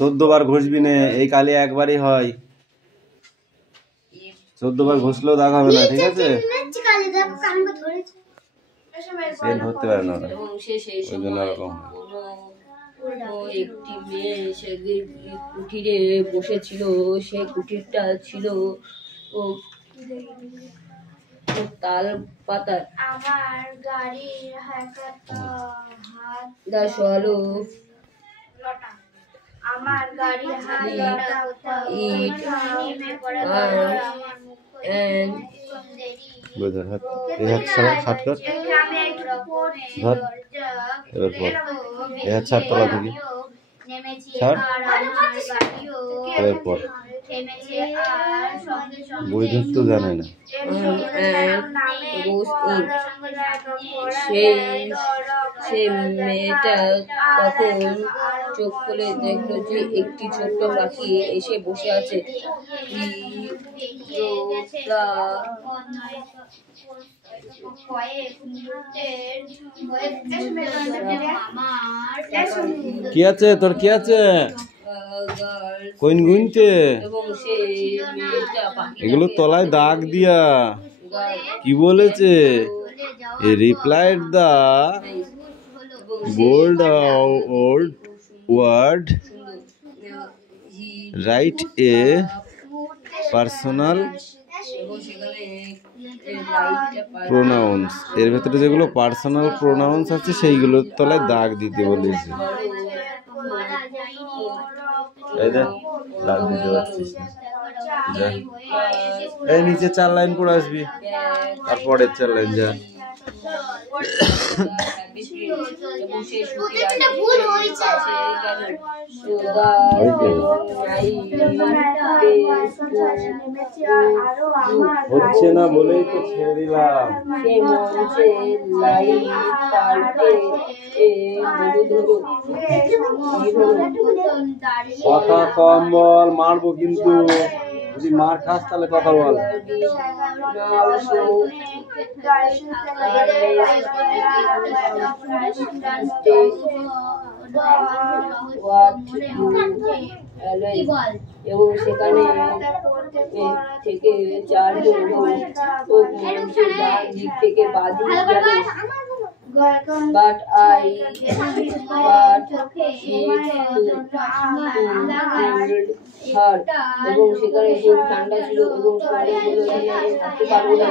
14 বার ঘষবি না, এই কালি একবারই হয়। 14 বার ঘষলেও দাগ হবে না, ঠিক আছে? ধরতে পারে না, একটি মেয়ে সে কুটিরে বসেছিল। সে কুটিরটা ছিল তাল পাতা। আমার গাড়ির আমার গাড়ির বৈধত্ব জানে না। সে মেয়েটা তখন চোখ খুলে দেখলো যে একটি ছোট্ট পাখি এসে বসে আছে। কি আছে তোর, কি আছে? কোন গুনতে এগুলো তলায় দাগ দিয়া কি বলেছে? Replied the bold old word, write a personal pronouns। এর ভেতরে যেগুলো পার্সোনাল প্রোনাউন্স আছে সেইগুলোর তলায় দাগ দিতে বলেছে। দাগ দিতে পারছিস না, এই নিচে 4 লাইন পড়ে আসবি, তারপরের 4 লাইন যা। হচ্ছে না বলেই তো ছেড়ে দিলাম। কথা কম বল, মারবো কিন্তু। যদি মার খাস তাহলে কথা বল। এবং সেখানে থেকে 4 জন দিক থেকে বাঁধিয়ে গেল। But I এবং সেখানে খুব ঠান্ডা ছিল এবং সবাই বলল আমি থাকতে পারবো না।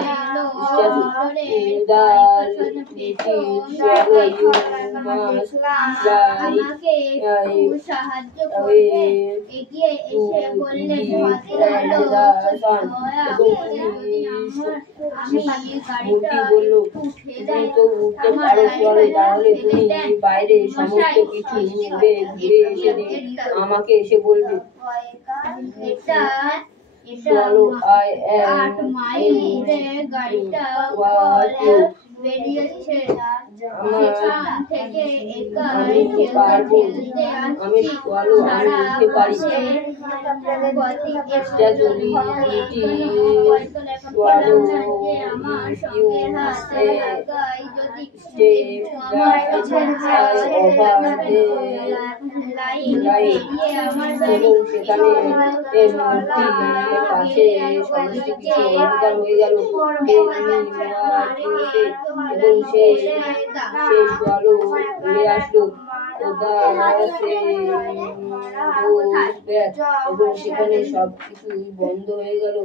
বললো তুমি তো উঠতে পারো, তাহলে তুমি বাইরে সমস্ত কিছু ঘুরে এসে আমাকে এসে বলবে। Swallow, I am বেরিয়েছে আমি পারবো, আমি swallow, আমি উঠতে পারি। এবং সেখানে পাশে সমস্ত কিছু অন্ধকার হয়ে গেল এবং সে উড়ে আসলো এবং সেখানে সবকিছু বন্ধ হয়ে গেল।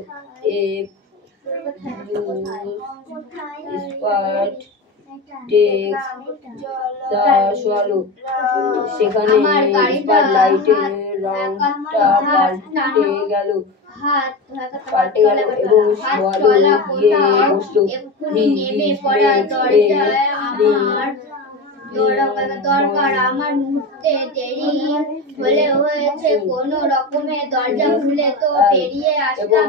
সেখানে লাইটের রংটা পাল্টে গেল এবং সোয়ালো গিয়ে বসলো। দরকার আমার মুহূর্তে দেরি হলে হয়েছে, কোন রকমে দরজা খুলে তো বেরিয়ে আসলাম।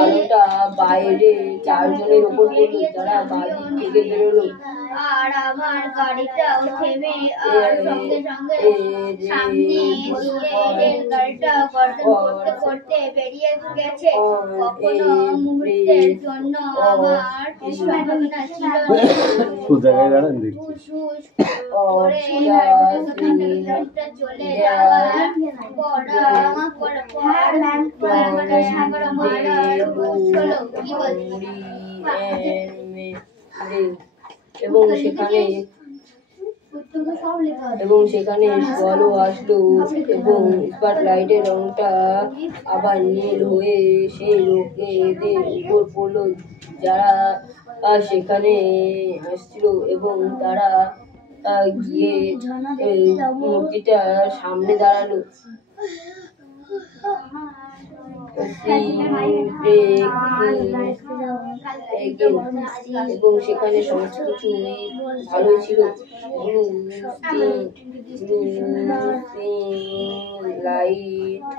আলোটা বাইরে 4 জনের উপর পড়লো, তারা বাড়ি থেকে বেরোলো। আর আমার গাড়িটাও থেমে আর সঙ্গে সঙ্গে সামনে দিয়ে রেলগাড়িটা গর্জন করতে করতে বেরিয়ে গেছে। কখনো মুহূর্তের জন্য আমার সম্ভাবনা ছিল করে চলে যাওয়ার পর সাগর মারার হলো। কি বলছি এবং সেখানে জলও আসলো এবং স্পট লাইটের রংটা আবার নীল হয়ে সেই লোকেদের উপর পড়লো যারা সেখানে আসছিল এবং তারা গিয়ে মূর্তিটার সামনে দাঁড়ালো। এবং সেখানে সমস্ত কিছু ভালো ছিল। লাইট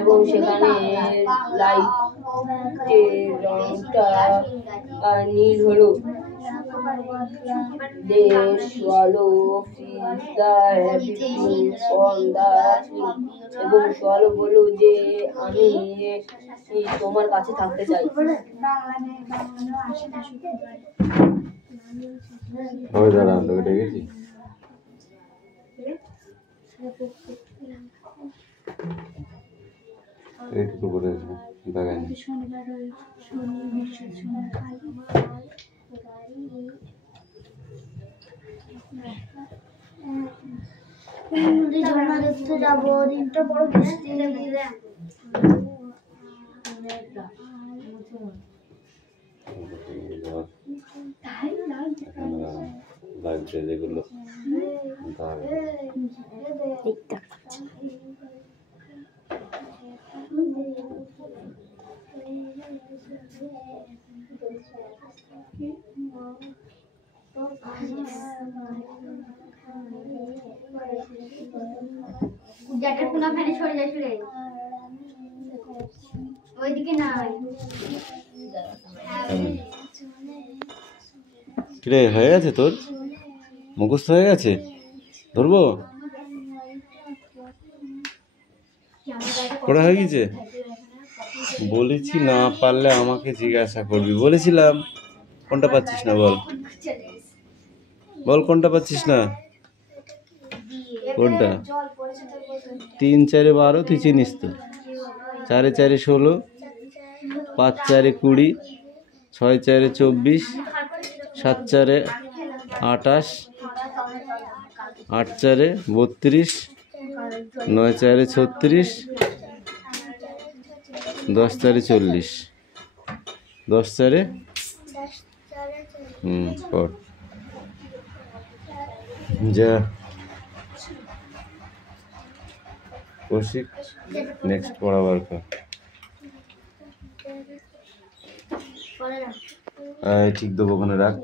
এবং সেখানে লাইটের রংটা নীল হলো। এবং সোয়ালো বলল যে আমি তোমার কাছে থাকতে চাই। এইটুকু করে দেখায় ঝর্ণা দেখতে যাবো। দিনটা বড় বৃষ্টি লাগছে যেগুলো জ্যাকেট কোনখানে সরে যাচ্ছে রে, ওইদিকে না। কিরে হয়ে গেছে তোর মুখস্থ হয়ে গেছে? ধরবো পড়া হয়ে গেছে? বলেছি না পারলে আমাকে জিজ্ঞাসা করবি, বলেছিলাম। কোনটা পাচ্ছিস না বল, বল কোনটা পাচ্ছিস না? কোনটা? 3 4 12 তুই চিনিস তো? 4 4 16, 5 4 20, 6 4 24, 7 4 28, 8 4 32, 9 4 36, 10 4 40, 10 4 পড় যা কৌশিক নেক্সট পড়াবার পর ঠিক দেবো, ওখানে রাখ।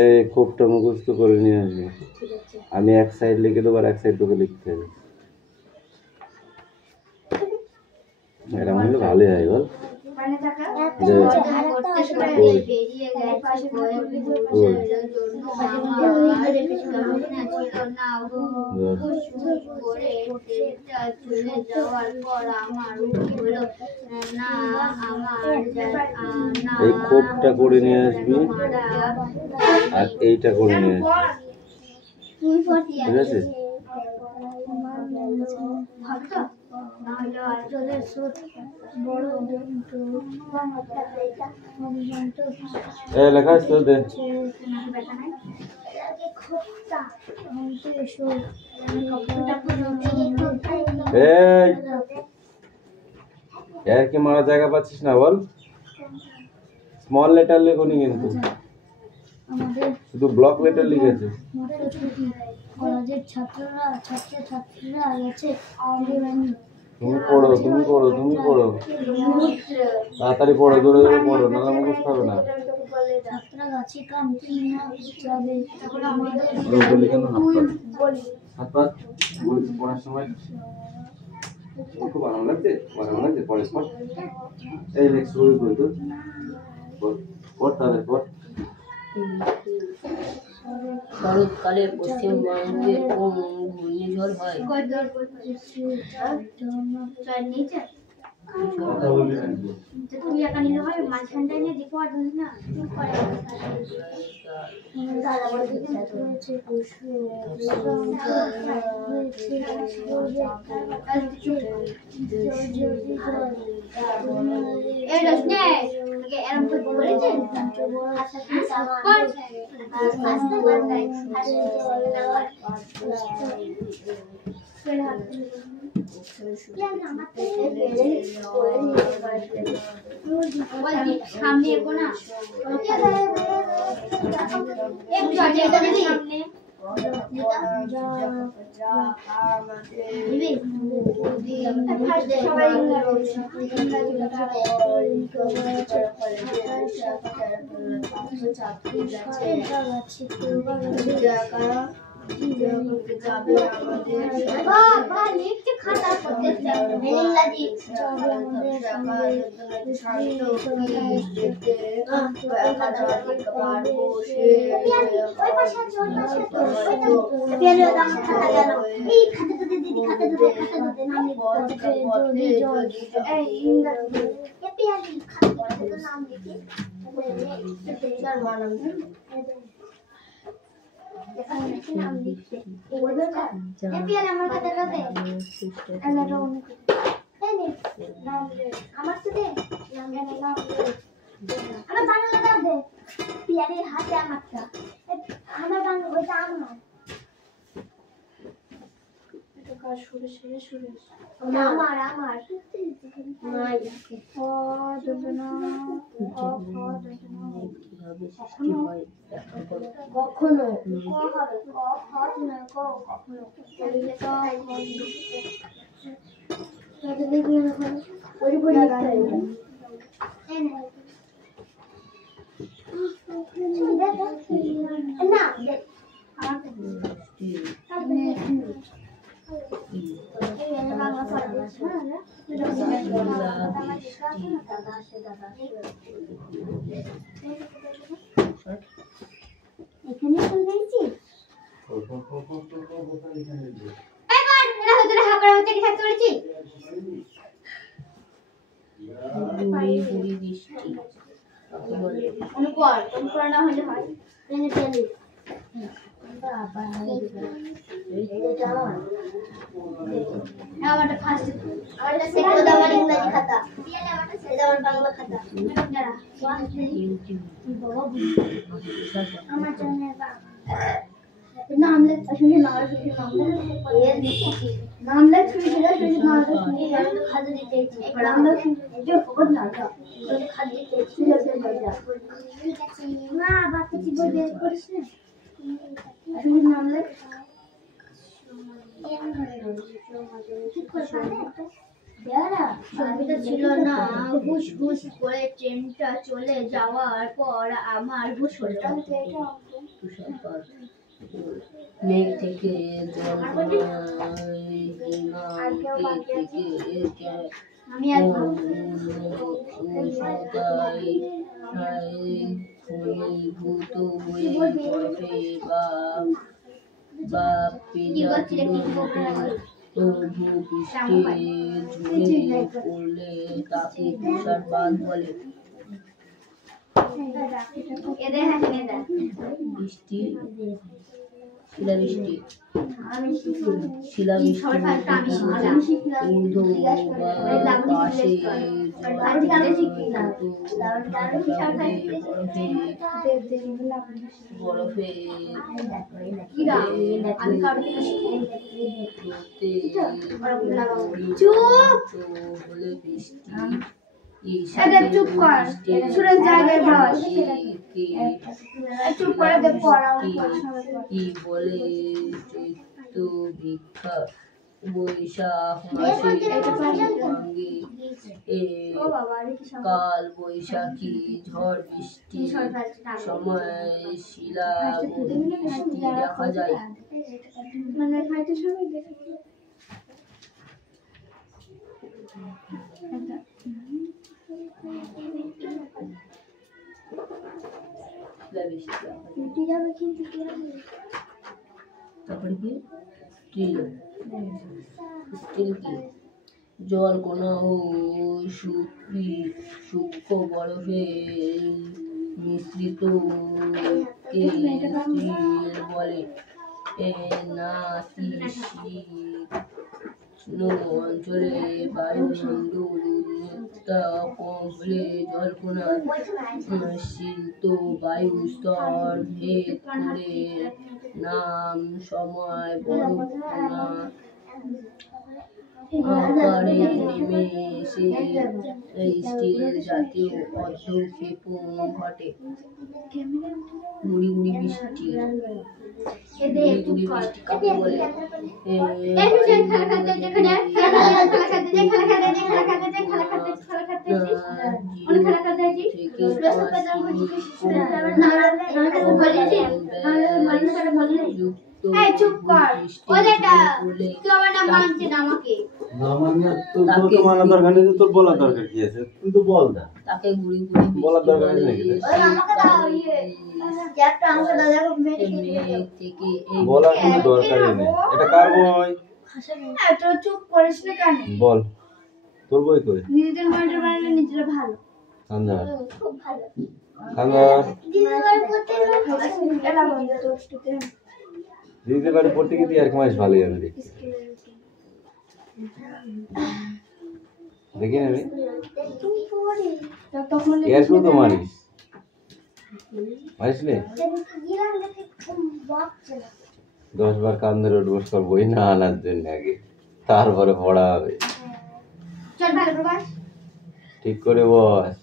এই কোপটা মুখস্থ করে নিয়ে আসবি। আমি এক সাইড লিখে দেবো আর এক সাইড তোকে লিখতে হবে। এরকম হলে ভালোই হয় বল। এই কোপটা করে নিয়ে আসবি আর এইটা করে নিয়ে আসবি, ঠিক আছে? লেখা আছে তো দে। এর কি মারা জায়গা পাচ্ছিস না বল? স্মল লেটার লেখনি কিন্তু, শুধু ব্লক লেটার লিখেছে। কলেজের ছাত্রছাত্রীরা গেছে তুমি পড়ো, তুমি পড়ো, তুমি পড়ো, তাড়াতাড়ি পড়ো, জোরে জোরে পড়ো, নাহলে মুখস্থ হবে না। বলি কেন হাত পা বলছি পড়ার সময় খুব আরাম লাগছে, আরাম লাগছে, পড়ে পড়। এই নেক্সট শুরু করি তো, পড় তাহলে পড়। শরৎকালে পশ্চিমবঙ্গে কোন ঘূর্ণিঝড় হয়? কথা বলবি না। তুই একা নিলে হয় মাঝখানটায় নিয়ে দেখো আর ধরিস না এই রসনে তোকে এরকম করে বলেছেন সামনে এগো না সামনে নাম লিখতে আমার কথাটা দে আমার তো দে আমার বাংলাটা দে পিয়ারের হাতে আমারটা আমার বাংলা ওইটা আমার এটা কাজ শুরু আমার আমার নাই ও দোদনা কখনো এখানে চলে গেছি আমার ইংরেজি খাতা আমার বাংলা খাতা আমার জন্য নাম লেখ শুনে নাম লেখ শুনে খাদ্য দিতে নাম লেখ খাদ্য দিতে ঠিক আছে না আবার কিছু বলবে করিস না শুনে নাম লেখ ছিল না ঘুষ ঘুষ করে ট্রেনটা চলে যাওয়ার পর আমার ঘুষ হলো মেঘ থেকে আমি ঘনীভূত হয়ে বরফে বা প্রভু পৃষ্ঠে ঝুলে পড়লে তাকে তুষারপাত বলে। বৃষ্টি শিলাবৃষ্টি পাশে বরফে হলে বৃষ্টি চুপ কর সুরেশ জায়গায় বস চুপ করে দেখ পড়া কি বলে চৈত্য ভিক্ষা বৈশাখ মাসে সঙ্গে কাল বৈশাখী ঝড় বৃষ্টির সময় শিলা বৃষ্টি দেখা যায়। তারপরে কি স্টিল স্টিল কি জলকণা ও সূক্ষ্ম বরফের মিশ্রিত স্টিল বলে। নাতিশীতোষ্ণ অঞ্চলে বায়ুমণ্ডল উষ্ণতা কম হলে জলকণা শীত বায়ু স্তর ভেদ করে নাম সময় বরফকণা আকারে নেমে এসে স্টিল জাতীয় অধঃক্ষেপণ ঘটে। গুড়ি গুড়ি বৃষ্টি কাকে বলে? চুপ কর ওদেরটা তুই আমার নাম মানছিস না আমাকে তোর মানা দরকার নেই, তোর বলার দরকার কি আছে? তুই তো বল না, তাকে গুড়ি গুড়ি বলার দরকার নেই নাকি? আমাকে দাও একটা আমাকে দাও দেখো মেরে থেকে বলার কোনো দরকারই নেই। এটা কার বই? তো চুপ করিস না কেন? বল, তোর বই কই? নিজেদের মনিটর বানালে নিজেরা ভালো কান্দা খুব ভালো কান্দা দিদির বাড়ি করতে এটা বন্ধ তোরতে দিদির বাড়ি পড়তে কি তুই আর কি মাস ভালোই আমি দেখি দেখি না তখন এর তো মারিস মারিস নে 10 বার কান ধরে উঠবস কর বই না আনার জন্য আগে, তারপরে পড়া হবে। চল ভালো প্রবাস ঠিক করে বস।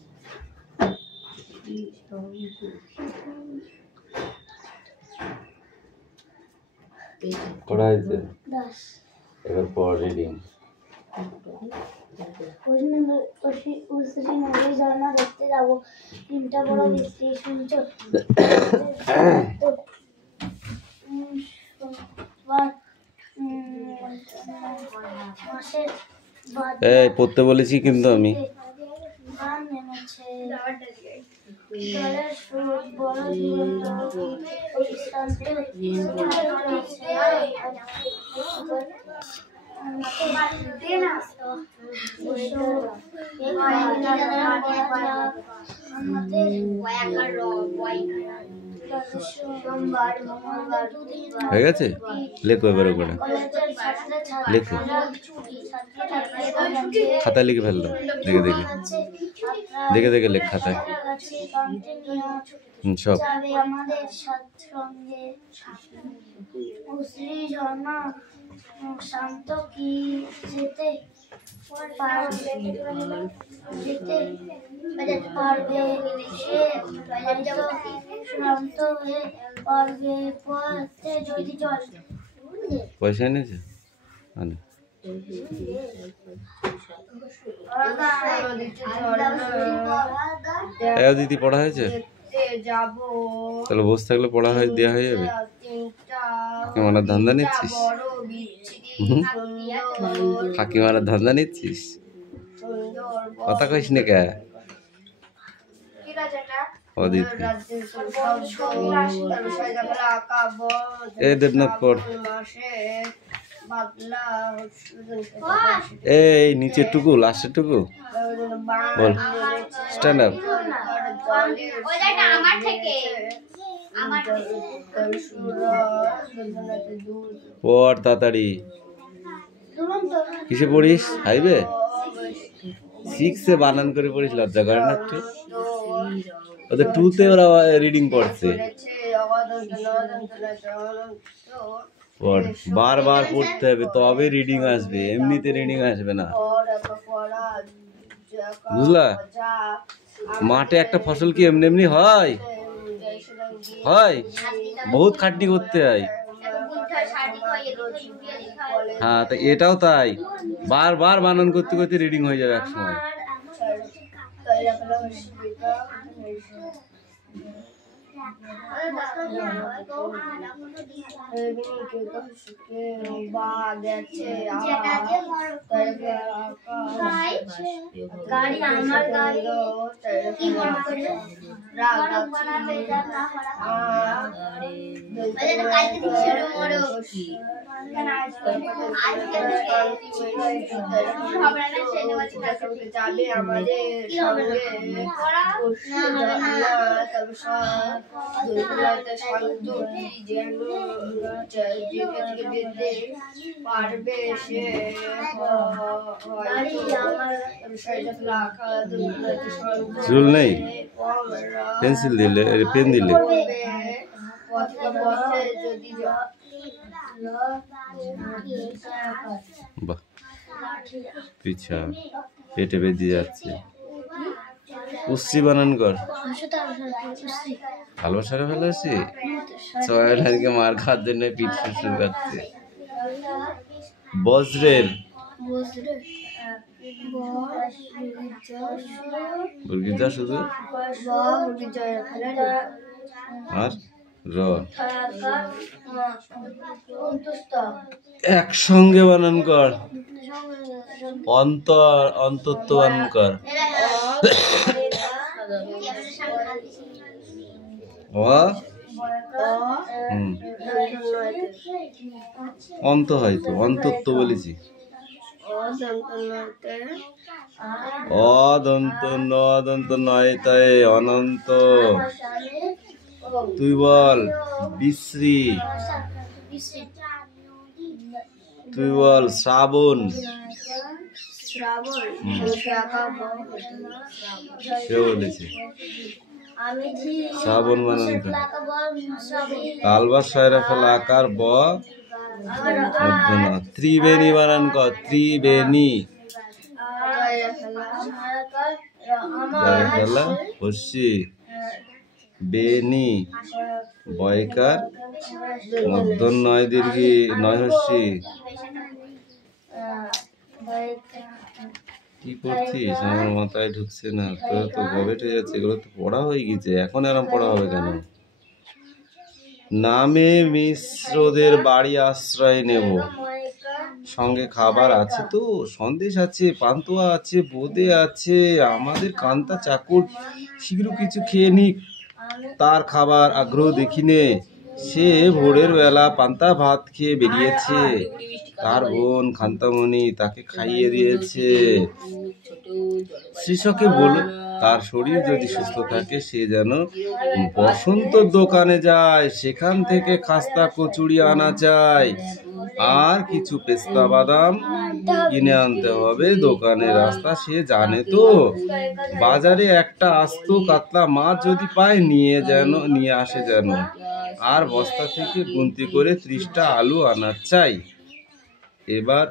পড়া হয়েছে, এবার পড় রিডিং। দেখতে যাবো 3টা বড় বৃষ্টি শুনছো এই পড়তে বলেছি কিন্তু আমি হয়ে গেছে। লেখো এবার ওখানে লেখো, খাতায় লিখে ফেললো, দেখে দেখে দেখে দেখে লেখ খাতায় সব। আমাদের সঙ্গে ঝর্ণা শান্ত কি যেতে পারবে সে শান্ত হয়ে পারবে পড়তে যদি জল পয়সা এনেছে দিদি পড়া হয়েছে, তাহলে বসে থাকলে পড়া হয় দেওয়া হয়ে যাবে। কাকিমার ধান্দা নিচ্ছিস, কাকিমার ধান্দা নিচ্ছিস, কথা কইস না কে? ও দিদি এই দেবনাথ পড়, এই নিচের টুকু লাস্টের টুকু বল, স্ট্যান্ড আপ। পড় তাড়াতাড়ি। কিসে পড়িস? হাইবে 6-এ বানান করে পড়িস, লজ্জা করে না একটু? ওদের 2-তে ওরা রিডিং পড়ছে। বারবার পড়তে হবে তবে রিডিং আসবে, এমনিতে রিডিং আসবে না, বুঝলা? মাঠে একটা ফসল কি এমনি এমনি হয়? হয়, বহুত খাটনি করতে হয়। হ্যাঁ, তো এটাও তাই, বারবার বানান করতে করতে রিডিং হয়ে যাবে এক সময়। গাড়ি আমার গাড়ি কি মনে করে যাবে আমাদের পারবে সে ঝুল নেই, পেন্সিল দিলে, পেন দিলে বাহ, পিছা পেটে বেঁধে যাচ্ছে। উস্সি বানান কর, ভালোবাসাকে ভালোবাসি ছয়টাকে মার খাওয়ার জন্য পিঠ শুশুর কাটছে। বজ্রের বর্গিজা শুধু আর র একসঙ্গে বানান কর, অন্তত্ব বানান কর। অন্ত হয়তো অন্তত্ব বলেছি। অদন্ত নদন্ত নয় তাই অনন্ত। তুই বল বিশ্রী, তুই বল শ্রাবণ, সে বলেছে শ্রাবণ বানান কর। কালবার শয়রা ফেলা আকার ব ত্রিবেণী বানান কর, ত্রিবেণী ফেলা হস্যি বেনি বয়কার মধ্যন নয় দীর্ঘি নয় হস্যি। কি পড়ছিস? আমার মাথায় ঢুকছে না, তোর তো গবেট হয়ে যাচ্ছে, এগুলো তো পড়া হয়ে গেছে, এখন এরম পড়া হবে কেন? নামে মিশ্রদের বাড়ি আশ্রয় নেব, সঙ্গে খাবার আছে তো, সন্দেশ আছে, পান্তুয়া আছে, বোঁদে আছে, আমাদের কান্তা চাকর শীঘ্র কিছু খেয়ে নিক, তার খাবার আগ্রহ দেখিনে, সে ভোরের বেলা পান্তা ভাত খেয়ে বেরিয়েছে, তার বোন খান্তামণি তাকে খাইয়ে দিয়েছে। শ্রীশকে বল, তার শরীর যদি সুস্থ থাকে সে যেন বসন্তর দোকানে যায়, সেখান থেকে খাস্তা কচুরি আনা চাই, আর কিছু পেস্তা বাদাম কিনে আনতে হবে, দোকানের রাস্তা সে জানে তো, বাজারে একটা আস্ত কাতলা মাছ যদি পায় নিয়ে আসে যেন, আর বস্তা থেকে গুনতি করে 30টা আলু আনা চাই। এবার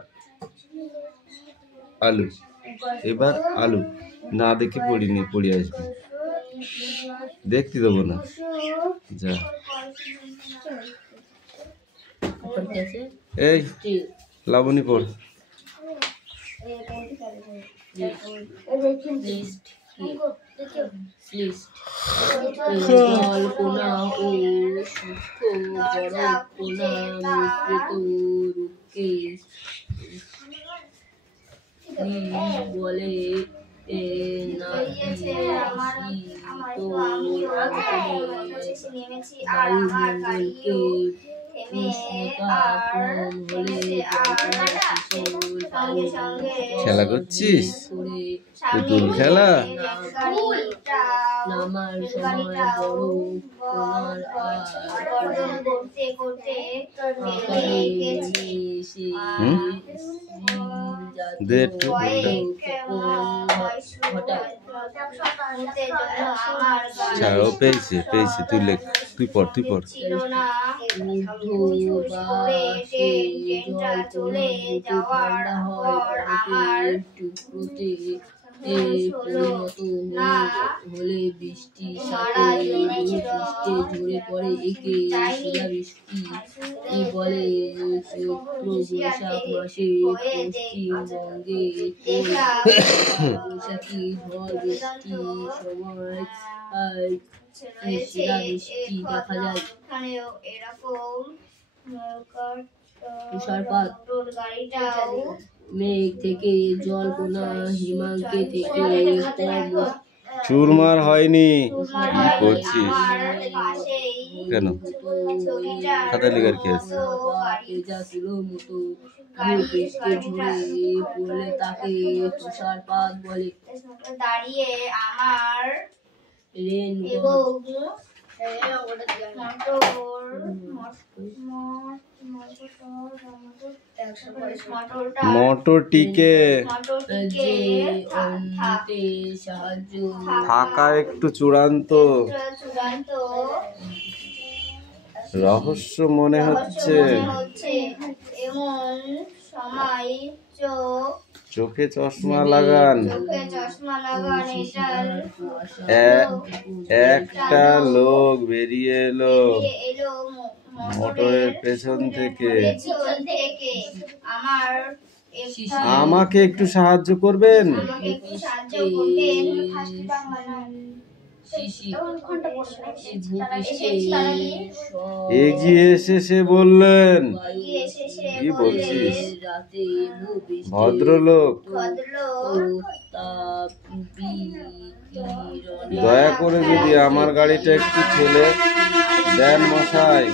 আলু না দেখে পড়িনি, পড়ে আসবি, দেখতে দেবো না, যা। এই লাবণী পড়। কল্পনা ও সূক্ষ্ম কল্পনা মিশ্রিত বলে খেলা করছিস, পুতুল খেলা? নামার সময় বড় ছাড়ো, পেয়েছে, তুই লেখ, তুই পড়। পরিণত হলে বৃষ্টির সাথে বৃষ্টি ঝরে পড়ে। একে শিলাবৃষ্টি বলে। চৈত্র বৈশাখ মাসে পশ্চিমবঙ্গে বৈশাখী ঝড় বৃষ্টির সময় শিলাবৃষ্টি দেখা যায়। তুষারপাত মেঘ থেকে জলকণা হিমাঙ্কে থেকে চুরমার হয়নি করছিস কেন? খাতায় লেখার কি আছে? পড়লে তাকে তুষারপাত বলে। দাঁড়িয়ে আমার মোটরটিকে সাহায্য থাকা একটু চূড়ান্ত রহস্য মনে হচ্ছে। এমন সময় চোখে চশমা লাগান। একটা লোক বেরিয়ে এলো মোটরের পেছন থেকে। আমাকে একটু সাহায্য করবেন? এগিয়ে এসে সে বললেন, কি বলছিস ভদ্রলোক, দয়া করে যদি আমার গাড়িটা একটু ঠেলে দেন মশাই।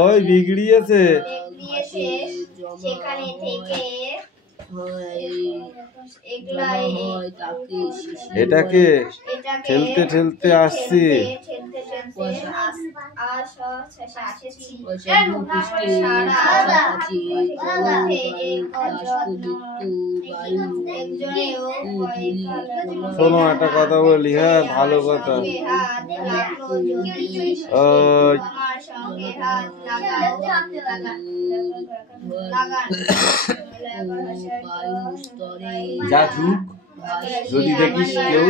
ওই বিগড়িয়েছে। সেখানে থেকে এটাকে ঠেলতে ঠেলতে আসছি। শোনো একটা কথা বলি, হ্যাঁ ভালো কথা। যা ঝুঁক, যদি দেখিস কেউ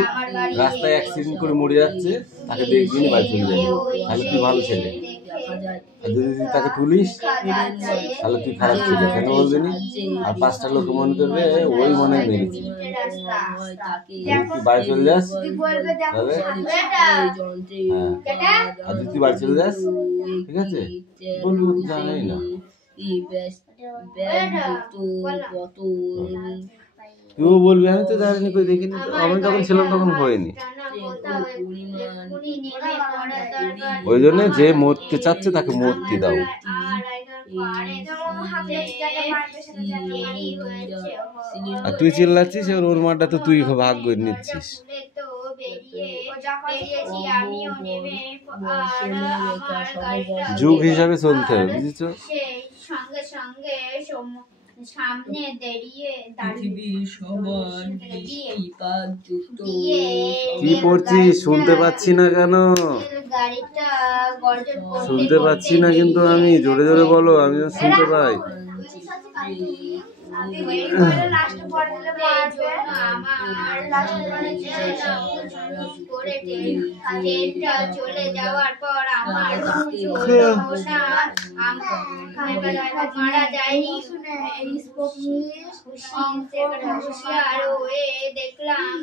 রাস্তায় অ্যাক্সিডেন্ট করে মরে যাচ্ছে তাকে দেখবি না, বাড়ি চলে যাবি, তাহলে তুই ভালো ছেলে। আর যদি তাকে তুলিস তাহলে তুই খারাপ ছেলে, কেন বলবি না? আর 5টা লোক মনে করবে ওই মনে মেরেছি। তুই বাড়ি চলে যাস তাহলে, হ্যাঁ, আর যদি তুই বাড়ি চলে যাস ঠিক আছে, বলবি তো জানাই না। তুইও বলবি আমি তো জানিনি, কই দেখিনি, আমি যখন ছিলাম তখন হয়নি। ওই জন্য যে মরতে চাচ্ছে তাকে মরতে দাও। আর তুই চিল্লাচ্ছিস, ওর মারটা তো তুই ভাগ করে নিচ্ছিস। যুগ হিসাবে চলতে হবে, বুঝেছো? সঙ্গে সঙ্গে সামনে কি পড়ছিস? শুনতে পাচ্ছি না কেন? শুনতে পাচ্ছি না কিন্তু আমি, জোরে জোরে বলো, আমি শুনতে পাই। চলে যাওয়ার পর আমার মারা যায়নি, দেখলাম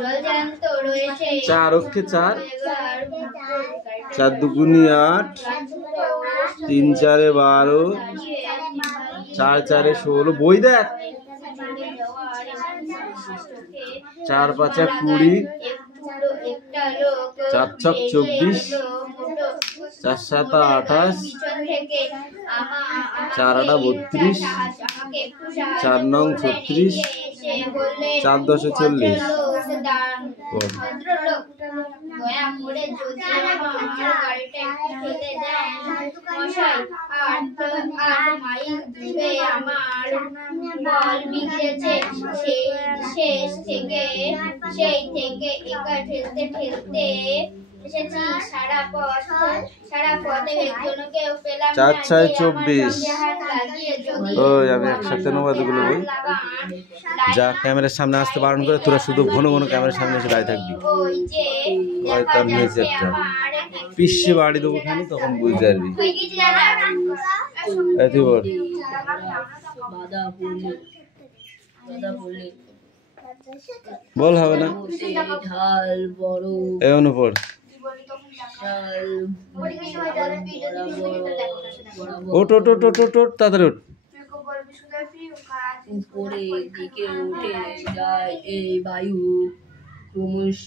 জলজান্ত রয়েছে। 4 অক্ষে 4, 4 দুগুনি 8, 3 4 12, 4 4 16। বই দেখ। 4 5 20, 4 6 24, 4 7 28, 4 8 32, 4 9 36, 4 10 40। দয়া করে যদি আমার গাড়িটা একটু ঠেলে দেন মশাই, 8 মাইল দূরে আমার বল বিগড়েছে সেই থেকে একা ঠেলতে ঠেলতে এসেছি সারা পথে একজনকেও পেলাম না 4 6 যে আমার 24 সঙ্গে হাত লাগিয়ে যদি ওই আমি একসাথে অনুবাদগুলো বই যা ক্যামেরার সামনে আসতে বারণ করে তোরা শুধু ঘন ঘন ক্যামেরার সামনে এসে দাঁড়িয়ে থাকবি ওই যে হয়তো আমি হয়েছে একটা পিসে বাড়ি দেবো খানি তখন বুঝতে পারবি এই তুই বল বাধা পড়লে বল হবে না ঢাল বড় এই অনুপর ঢাল ওট ওট ওট ওট ওট ওট তাড়াতাড়ি ওঠ উপরে দিকে উঠে যায় এই বায়ু ক্রমশ